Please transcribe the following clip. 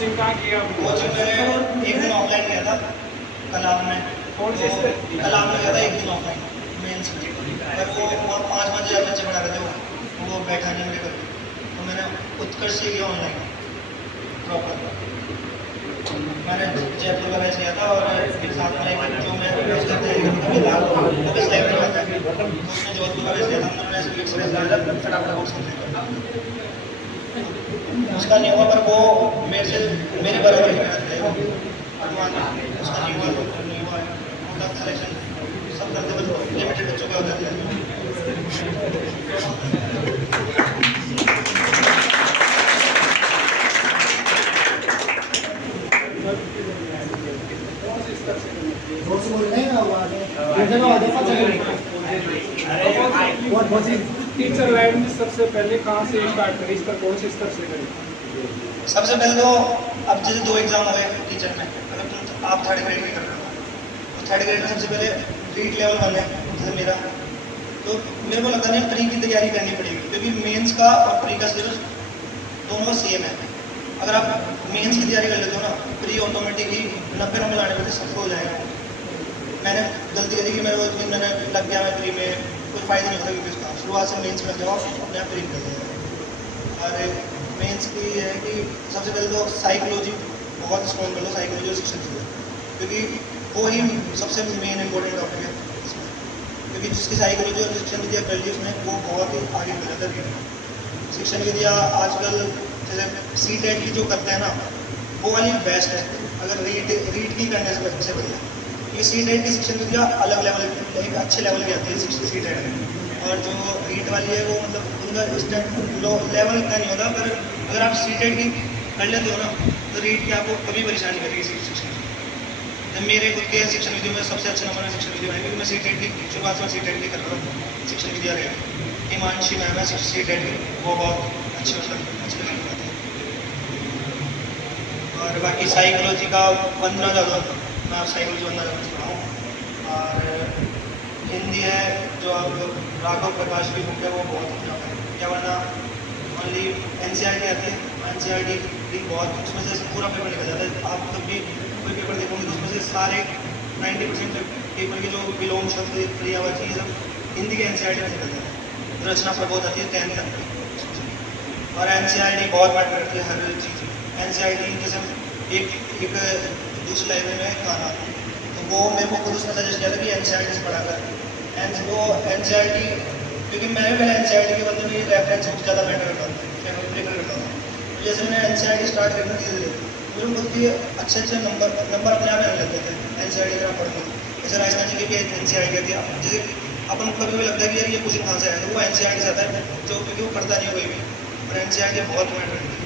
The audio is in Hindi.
कहाँ किया? कोचिंग मैंने एक दिन ऑफलाइन किया था कलाम में। कौन से तो कलाम में गया था एक दिन ऑफलाइन मेन सब्जेक्ट, पर वो और 5 बजे बच्चे पढ़ा रहे थे, वो बैठा नहीं मेरे घर। तो मैंने उत्कर्ष से किया ऑनलाइन प्रॉपर। मैंने जयपुर का बैच लिया था और फिर साथ में एक जो मैं बैच करते हैं कभी लाल वो भी लाइव में आता है, तो उसने जोधपुर का बैच लिया था। हमने ऐसे एक बैच लिया था फटाफट कोर्स कंप्लीट कर उसका नहीं हुआ, पर वो मेरे से मेरे बराबर ही मेहनत करेगा। उसका नहीं हुआ तो नहीं हुआ। उनका सिलेक्शन सब करते हुए लिमिटेड बच्चों का होता है। टीचर लाइन में सबसे पहले कहाँ से स्टार्ट करें, स्तर कौन से स्तर से करें? सबसे पहले तो अब जैसे 2 एग्जाम हो गए टीचर में, अगर तुम आप 3rd ग्रेड में कर रहे हो तो 3rd ग्रेड में सबसे पहले रीट लेवल 1 है जैसे मेरा। तो मेरे को लगता नहीं प्री की तैयारी करनी पड़ेगी, क्योंकि मेंस का और प्री का सिलेबस दोनों सेम है। अगर आप मेंस की तैयारी कर लेते हो ना, प्री ऑटोमेटिकली 90 नंबर लाने में सबको हो जाएगा। मैंने गलती करी कि मेरे को मैंने लग गया मैं प्री में, कोई फायदा नहीं होता, क्योंकि उसका शुरुआत से मेंस में जाओ अपने आप प्री कर जाएगा। और मेंस की ये है कि सबसे पहले तो साइकोलॉजी बहुत स्ट्रॉन्ग कर लो, साइकोलॉजी और शिक्षण की, क्योंकि वो ही सबसे मेन इंपॉर्टेंट टॉपिक है इसमें। क्योंकि जिसकी साइकोलॉजी और शिक्षण विद्या कर ली उसने वो बहुत ही आगे बढ़ जाता है। शिक्षण विद्या आजकल जैसे सीटेट की जो करते हैं ना, वो वाली बेस्ट है। अगर रीट की करने से बढ़िया ये सीटेट की शिक्षण विद्या अलग लेवल एक अच्छे लेवल की आती है सीटेट में। और जो रीट वाली है वो मतलब उनका लो लेवल इतना नहीं होता, पर अगर आप सीटेट की कर लेते हो ना तो रीट की आपको कभी परेशानी करेगी शिक्षण की। मेरे खुद के शिक्षण विद्या में सबसे अच्छे नंबर शिक्षण विद्या है, क्योंकि मैं सीटेट की शुरुआत से सीटेट की कर रहा हूँ। शिक्षण विद्या रहे हिमांशी मैम है सीटेट की, वो बहुत अच्छे अच्छे लेवल की आती है। और बाकी साइकोलॉजी का वंदना ज़्यादा, मैं साइकोलॉजी वंदना ज़्यादा चुका हूँ। और हिंदी है जो अब राघव प्रकाश की बुक है वो बहुत अच्छा है, या वरना ओनली NCERT आती है। NCERT भी बहुत, उसमें से पूरा पेपर निकल जाता है। आप कभी कोई पेपर देखोगे तो उसमें से सारे 90% पेपर के जो विलोम शब्द क्रियावाची ये सब हिंदी के NCERT में निकल जाता है। रचना प्रबोध आती है 10th तक, और NCERT बहुत मैटर करती है हर चीज़। NCERT जैसे एक दूसरी लाइब्रेरी में गाना, तो वो मेरे को खुद उसने सजेस्ट किया था कि NCERT से पढ़ा कर। वो NCERT, क्योंकि मैंने पहले NCERT के बदले में रेफरेंस बुक ज़्यादा मैटर करता था, मैं प्रेफर करता था। तो जैसे मैंने NCERT स्टार्ट करना धीरे धीरे मेरे खुद के अच्छे नंबर अपने आप आने लगते थे NCERT की तरह पढ़ने। जैसे राजस्थान जी की भी NCERT कहती है, जैसे अपन को कभी भी लगता है कि यार ये क्वेश्चन कहाँ से आया, तो वो NCERT से आता है, जो क्योंकि वो पढ़ता नहीं है कोई भी, और NCERT बहुत मैटर करती है।